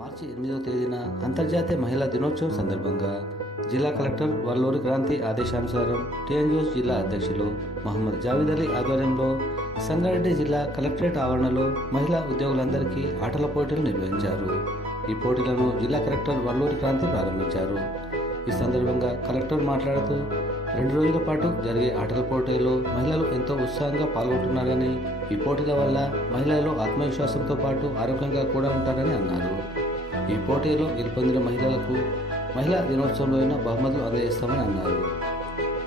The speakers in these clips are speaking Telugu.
మార్చి 8వ తేదీన అంతర్జాతీయ మహిళా దినోత్సవం సందర్భంగా జిల్లా కలెక్టర్ వల్లూరి క్రాంతి ఆదేశానుసారం టీఎన్యూఎస్ జిల్లా అధ్యక్షులు మహమ్మద్ జావేద్ అలీ ఆధ్వర్యంలో సంగారెడ్డి జిల్లా కలెక్టరేట్ ఆవరణలో మహిళా ఉద్యోగులందరికీ ఆటల పోటీలు నిర్వహించారు. ఈ పోటీలను జిల్లా కలెక్టర్ వల్లూరి క్రాంతి ప్రారంభించారు. ఈ సందర్భంగా కలెక్టర్ మాట్లాడుతూ 2 రోజుల పాటు జరిగే ఆటల పోటీల్లో మహిళలు ఎంతో ఉత్సాహంగా పాల్గొంటున్నారని, ఈ పోటీల వల్ల మహిళల్లో ఆత్మవిశ్వాసంతో పాటు ఆరోగ్యంగా కూడా ఉంటారని అన్నారు. ఈ పోటీలో గెలుపొందిన మహిళలకు మహిళా దినోత్సవంలో బహుమతులు అందజేస్తామని అన్నారు.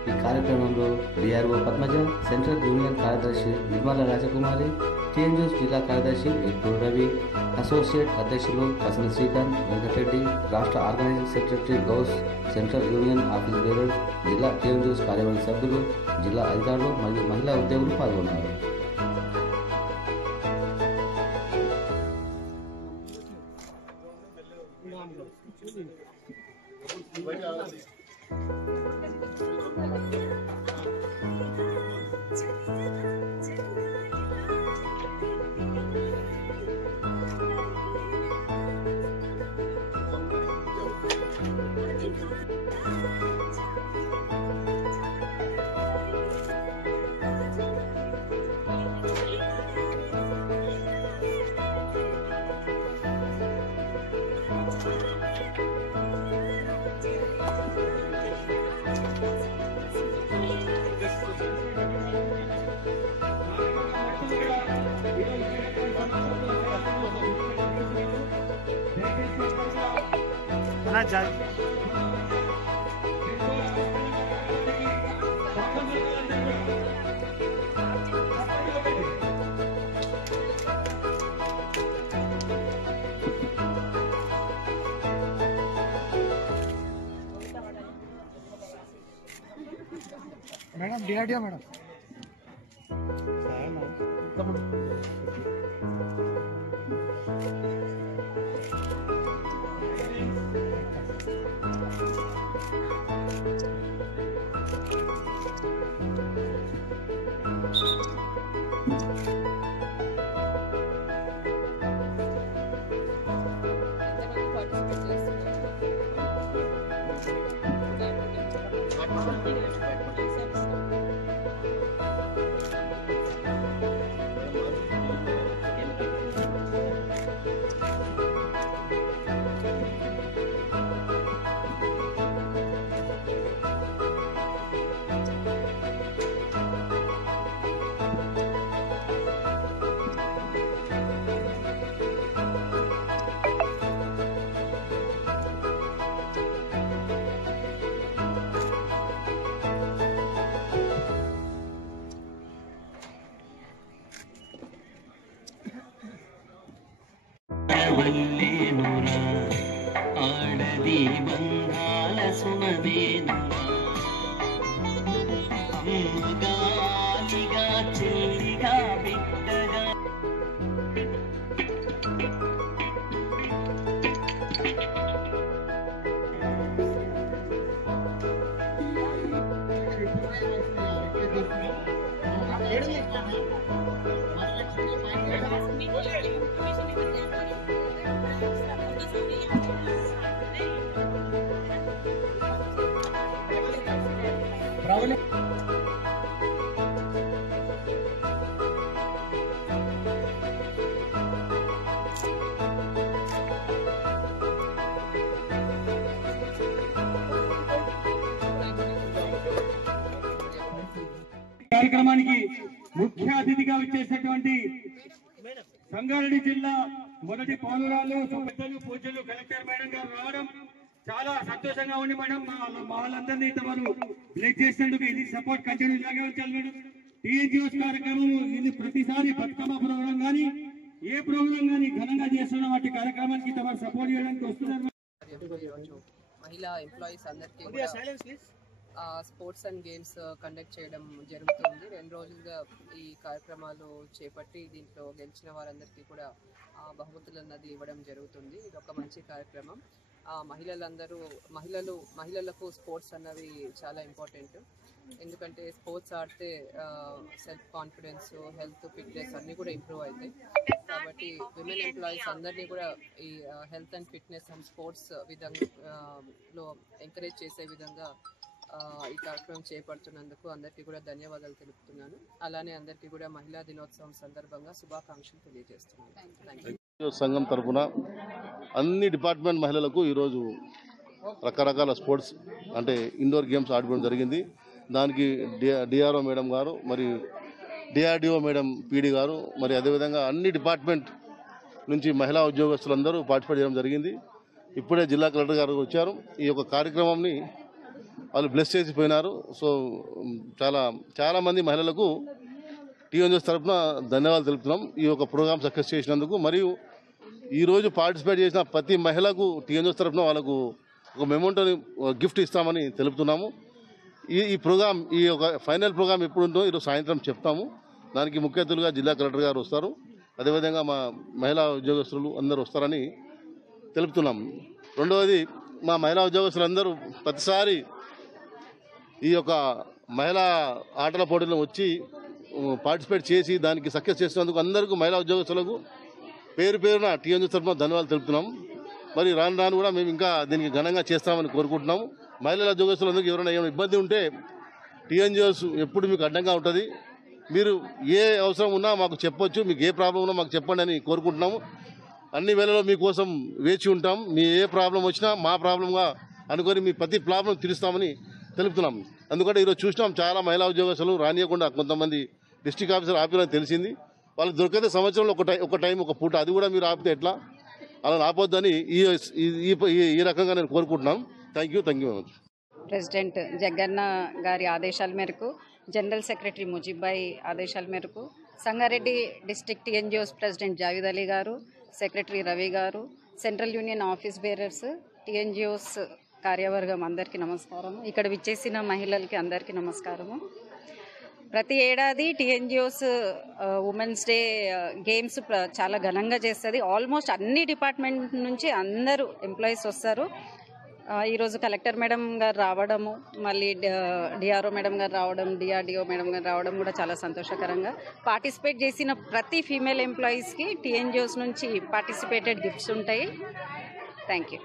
ఈ కార్యక్రమంలో డిఆర్ఓ పద్మజ, సెంట్రల్ యూనియన్ కార్యదర్శి నిర్మల రాజకుమారి, టీఎన్యూఎస్ జిల్లా కార్యదర్శి వీర్పూర్ రవి, అసోసియేట్ అధ్యక్షులు కసన శ్రీకాంత్, వెంకటరెడ్డి, రాష్ట్ర organizing secretary Ghouse, central union office bearer, జిల్లా టీఎన్యూఎస్ కార్యవర్గ సభ్యులు, జిల్లా అధికారులు మరియు మహిళా ఉద్యోగులు పాల్గొన్నారు. मैडम डीआरडीओ मैडम ఆడది బంధాల సుమదేనురా అమ్మగాలిగా చెల్లిగా బిడ్డగా కార్యక్రమానికి ముఖ్య అతిథిగా వచ్చేసినటువంటి సంగారెడ్డి జిల్లా మొదటి పౌరురాలు పెద్దలు పూజలు కలెక్టర్ మేడం గారు రావడం చాలా సంతోషంగా ఉంది మేడం. మా వాళ్ళందరినీ ఇంతవరకు బ్లెస్ చేసినందుకు ఇది సపోర్ట్ కంటిన్యూ ఇలాగే ఉంచాలి మేడం. టీఎన్యూఎస్ కార్యక్రమం ఇది ప్రతిసారి బతుకమ్మ ప్రోగ్రాం కానీ ఏ ప్రోగ్రాం కానీ ఘనంగా చేస్తున్న వాటి కార్యక్రమానికి ఇంతవరకు సపోర్ట్ చేయడానికి వస్తున్నారు. మహిళా ఎంప్లాయీస్ అందరికీ స్పోర్ట్స్ అండ్ గేమ్స్ కండక్ట్ చేయడం జరుగుతుంది. 2 రోజులుగా ఈ కార్యక్రమాలు చేపట్టి దీంట్లో గెలిచిన వారందరికీ కూడా బహుమతులు అన్నది ఇవ్వడం జరుగుతుంది. ఇది ఒక మంచి కార్యక్రమం. మహిళలకు స్పోర్ట్స్ అన్నవి చాలా ఇంపార్టెంట్. ఎందుకంటే స్పోర్ట్స్ ఆడితే సెల్ఫ్ కాన్ఫిడెన్స్, హెల్త్, ఫిట్నెస్ అన్నీ కూడా ఇంప్రూవ్ అవుతాయి. కాబట్టి విమెన్ ఎంప్లాయీస్ అందరినీ కూడా ఈ health and fitness and sports లో ఎంకరేజ్ చేసే విధంగా ఈ కార్యక్రమం చేపడుతున్నందుకు అందరికీ కూడా ధన్యవాదాలు తెలుపుతున్నాను. అలానే అందరికీ కూడా మహిళా దినోత్సవం సందర్భంగా శుభాకాంక్షలు తెలియజేస్తున్నాను. సంఘం తరఫున అన్ని డిపార్ట్మెంట్ మహిళలకు ఈరోజు రకరకాల స్పోర్ట్స్ అంటే ఇండోర్ గేమ్స్ ఆడుకోవడం జరిగింది. దానికి డిఆర్ఓ మేడం గారు, మరి డిఆర్డిఓ మేడం పీడి గారు, మరి అదేవిధంగా అన్ని డిపార్ట్మెంట్ నుంచి మహిళా ఉద్యోగస్తులందరూ పార్టిసిపేట్ చేయడం జరిగింది. ఇప్పుడే జిల్లా కలెక్టర్ గారు వచ్చారు. ఈ యొక్క కార్యక్రమాన్ని వాళ్ళు బ్లెస్ చేసిపోయినారు. సో చాలామంది మహిళలకు టీఎన్జిఓస్ తరఫున ధన్యవాదాలు తెలుపుతున్నాం ఈ యొక్క ప్రోగ్రామ్ సక్సెస్ చేసినందుకు. మరియు ఈరోజు పార్టిసిపేట్ చేసిన ప్రతి మహిళకు టీఎన్జిఓస్ తరఫున వాళ్ళకు ఒక మెమోంటోని గిఫ్ట్ ఇస్తామని తెలుపుతున్నాము. ఈ ప్రోగ్రామ్, ఈ యొక్క ఫైనల్ ప్రోగ్రామ్ ఎప్పుడు ఉంటుందో ఈరోజు సాయంత్రం చెప్తాము. దానికి ముఖ్య అతిథులుగా జిల్లా కలెక్టర్ గారు వస్తారు. అదేవిధంగా మా మహిళా ఉద్యోగస్తులు అందరూ వస్తారని తెలుపుతున్నాం. రెండవది, మా మహిళా ఉద్యోగస్తులందరూ ప్రతిసారి ఈ యొక్క మహిళా ఆటల పోటీలో వచ్చి పార్టిసిపేట్ చేసి దానికి సక్సెస్ చేసినందుకు అందరికీ మహిళా ఉద్యోగస్తులకు పేరున టీఎన్జిఓస్ తరఫున ధన్యవాదాలు తెలుపుతున్నాం. మరి రాను కూడా మేము ఇంకా దీనికి ఘనంగా చేస్తామని కోరుకుంటున్నాము. మహిళల ఉద్యోగస్తులందరికీ ఎవరైనా ఏమైనా ఇబ్బంది ఉంటే టీఎన్జిఓస్ ఎప్పుడు మీకు అడ్డంగా ఉంటుంది. మీరు ఏ అవసరం ఉన్నా మాకు చెప్పొచ్చు, మీకు ఏ ప్రాబ్లం ఉన్నా మాకు చెప్పండి అని కోరుకుంటున్నాము. అన్ని వేళలో మీకోసం వేచి ఉంటాం. మీ ఏ ప్రాబ్లం వచ్చినా మా ప్రాబ్లంగా అనుకొని మీ ప్రతి ప్రాబ్లం తీరుస్తామని తెలుపుతున్నాం. ఎందుకంటే ఈరోజు చూసినాం చాలా మహిళా ఉద్యోగస్తులు రానియకుండా కొంతమంది డిస్ట్రిక్ట్ ఆఫీసర్ ఆపిరని తెలిసింది. వాళ్ళకి దొరికితే సంవత్సరంలో ఒక టైం ఒక పూట, అది కూడా మీరు ఆపితే ఎట్లా, అలా ఆపొద్దని ఈ రకంగా నేను కోరుకుంటున్నాను. Thank you very much. President Jaganna గారి ఆదేశాల మేరకు, జనరల్ సెక్రటరీ ముజీబ్బాయి ఆదేశాల మేరకు, Sangareddy district TNGOs president Javed Ali గారు, సెక్రటరీ రవి గారు, central union office bearers, TNGOs కార్యవర్గం అందరికీ నమస్కారము. ఇక్కడ విచ్చేసిన మహిళలకి అందరికీ నమస్కారము. ప్రతి ఏడాది టీఎన్జిఓస్ ఉమెన్స్ డే గేమ్స్ చాలా ఘనంగా చేస్తుంది. ఆల్మోస్ట్ అన్ని డిపార్ట్మెంట్ నుంచి అందరూ ఎంప్లాయీస్ వస్తారు. ఈరోజు కలెక్టర్ మేడం గారు రావడము, మళ్ళీ డిఆర్ఓ మేడం గారు రావడం, డిఆర్డిఓ మేడం గారు రావడం కూడా చాలా సంతోషకరంగా. పార్టిసిపేట్ చేసిన ప్రతి ఫీమేల్ ఎంప్లాయీస్కి టీఎన్జిఓస్ నుంచి పార్టిసిపేటెడ్ గిఫ్ట్స్ ఉంటాయి. Thank you.